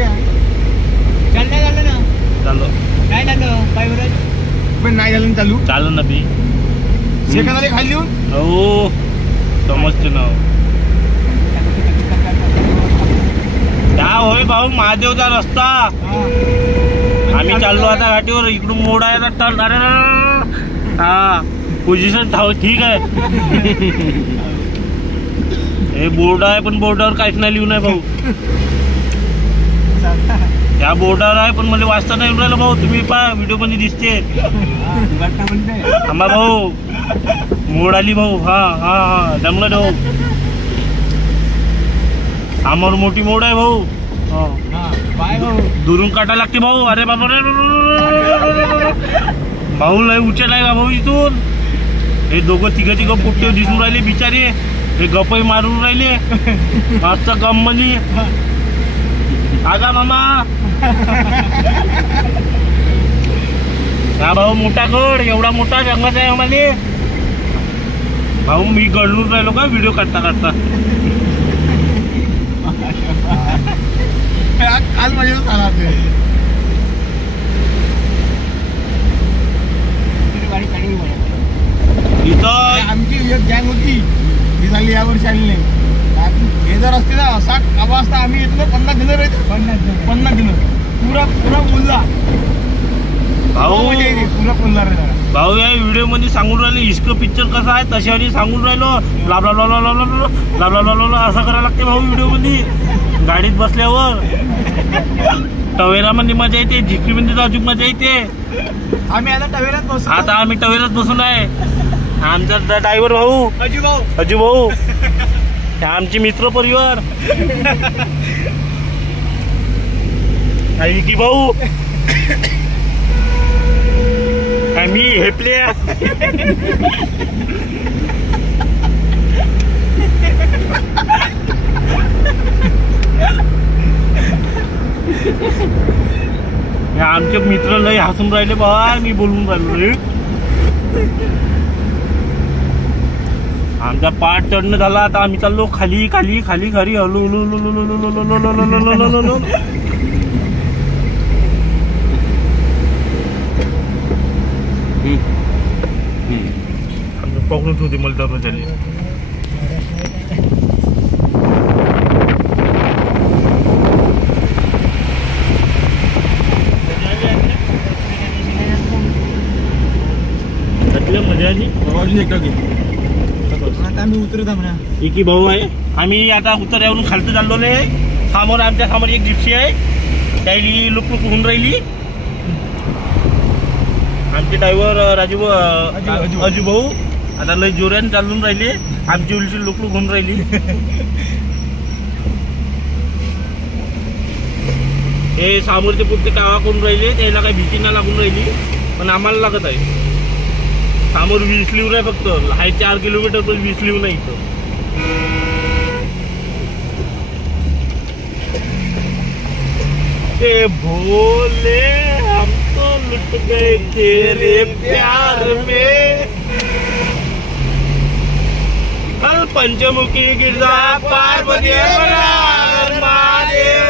चाललं झालं ना चालू नाही झालं पायवरच पण नाही झालं चालू चालू ना बी शेकाला खाली लिहून हो समजते ना त्या होय भाऊ महादेवचा रस्ता आम्ही चाललो आता घाटीवर इकडून मोड आहे टर्न अरे हा पोझिशन ठीक आहे हे बोर्ड आहे पण बोर्डावर काहीच नाही लिहून आहे भाऊ त्या बोर्डावर आहे पण मला वाचता नाही राहिलं भाऊ तुम्ही पहा व्हिडिओ मध्ये दिसते आंबा भाऊ मोड आली भाऊ हा हा हा जमलं भाऊ समोर मोठी मोड आहे भाऊ दुरून काटा लागते भाऊ अरे बाबा भाऊ लय उचल आहे का भाऊ इथून हे दोघं तिघं पोट्टे दिसून राहिले बिचारे हे गपई मारून राहिले मस्त गम मली आगा मामा हा भाऊ मोठा गड एवढा मोठा जंगल आहे आम्हाला भाऊ मी गडून राहिलो का व्हिडिओ काढता काढता काल माझ्या झाला इथं आमची एक गँग होती ती झाली यावर्षी आली नाही हे जर असते ना 60 वाजता आम्ही येतो 50 दिनं राहतो 50 दिनं पुरा बोलला भाऊ पुरा बोलला रे भाऊ या व्हिडिओ मध्ये सांगून राहिले इश्क पिक्चर कसा आहे तशाने सांगून राहिलो लाबला असं करायला लागते भाऊ व्हिडिओ मध्ये गाडीत बसल्यावर टवेरा मध्ये मजा येते झिपरी मध्ये अजून मजा येते आम्ही आता टवेरात बसू आता आम्ही टवेरात बसून आहे आमचा ड्रायव्हर भाऊ अजू भाऊ आमचे मित्र परिवार की भाऊ आम्ही हेपले आमचे मित्र लय हसून राहिले बा मी बोलून राहिलो आमचा पाठ चढणं झाला आता आम्ही चाललो खाली खाली खाली खाली हलू पकडून ठेवते मला तर झाली मजा आली आम्ही उतरत म्हणा एकी भाऊ आहे आम्ही आता उत्तर येऊन खालतं चाललो समोर आमच्या समोर एक जिप्सी आहे त्याची लुकलुक होऊन राहिली आमचे ड्रायव्हर राजू अजू भाऊ आता लय जोराने चालून राहिले आमची उलची लुकलुक होऊन राहिली हे समोरचे पुढचे कावा करून राहिले त्याला काही भीती नाही लागून राहिली पण आम्हाला लागत आहे समोर 20 लिव्ह आहे फक्त हाय 4 किलोमीटर पण 20 लिव्ह नाही इथं ए भोले हम तो लुट गए तेरे प्यार में कल पंचमुखी गिरजा पार्वती महादेव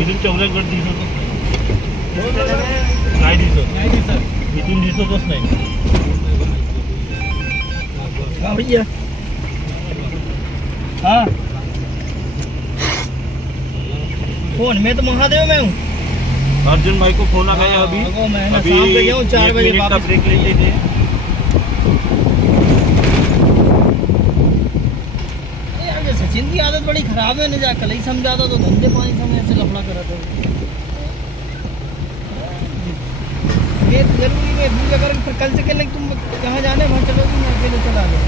इथून चौऱ्यागड दिसत नाही दिसत इथून दिसतच नाही हाँ फोन में तो महादेव में हूँ अर्जुन भाई को फोन आ गया अभी शाम पे गया हूँ 4 बजे वापस ब्रेक ले लीजिए सचिन की आदत बड़ी खराब है ना कल ही समझाता तो धंधे पानी समय ऐसे लफड़ा करा था ये जरूरी है दूसरा कर फिर कल से कहने तुम कहाँ जाने वहाँ चलोगी मैं अकेले चला गया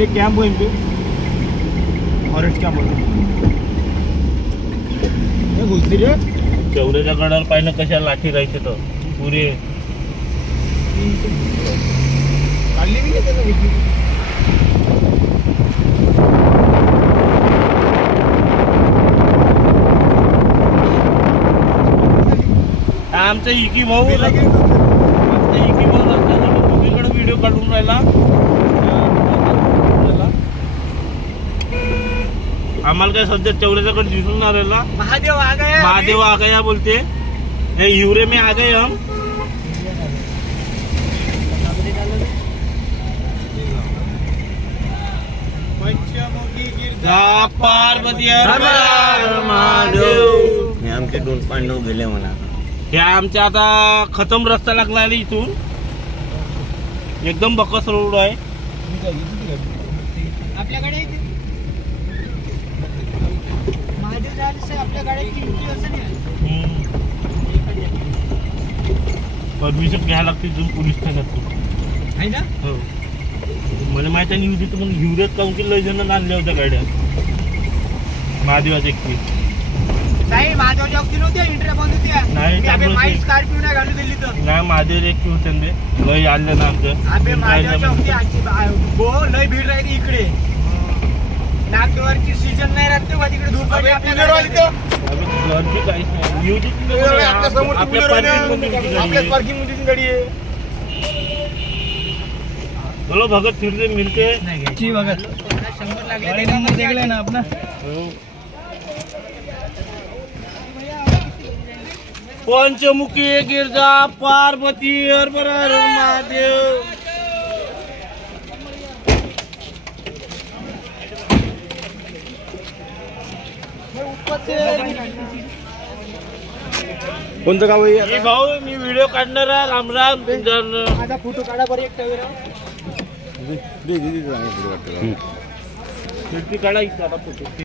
एक कॅम्प होईल ते फॉरेस्ट कॅम्प घुसली रे चौऱ्याच्या गडावर पाहिलं कशा लाठी राहायचे तर पुरे काढली मी आमचा इकी भाऊ दुसरीकडे व्हिडिओ काढून राहिला. आम्हाला काय सध्या तेवढ्याच्याकडे दिसून नाही राहिला. महादेव आ गया बोलते. हिवरे में आ गए हम. पार्वती महादेव. आमचे 2 पांडव गेले म्हणा. हे आमच्या आता खतम रस्ता लागला आहे इथून. एकदम बकस रोड आहे. आपल्याकडे महादेव जायला आपल्या गाड्याची युती असं नाही. परमिशन घ्यायला लागते इथून पोलीस ठाण्यात. आहे ना. हो मला माहिती आहे युती तर मग हिवऱ्यात काऊन की लय जण आणल्या होत्या गाड्या महादेवाच्या एकटी. नाही महादेवाच्या वक्ती नव्हत्या. इंटऱ्या बंद होत्या. नाही माई स्कॉर्पिओ नाही घालू दिली तर नाही महादेव एकटी होते ना लय आणलं ना आम्ही महादेवाच्या वक्ती गो लय भीड राहिली इकडे. नागदेवाची सीजन नाही राहते का तिकडे धूप गर्दी काहीच नाही. युती आपल्या पार्किंग मध्ये गाडी आहे. चलो भगत फिरते मिलते. बघत 100 लागले नंबर देखले ना आपला. पंचमुखी गिरजा पार्वती हर महादेव. कोणतं गाव आहे? भाऊ मी व्हिडिओ काढणार आहे. रामराम. माझा फोटो काढा बरं एक टवेरा. काढा इथं फोटो.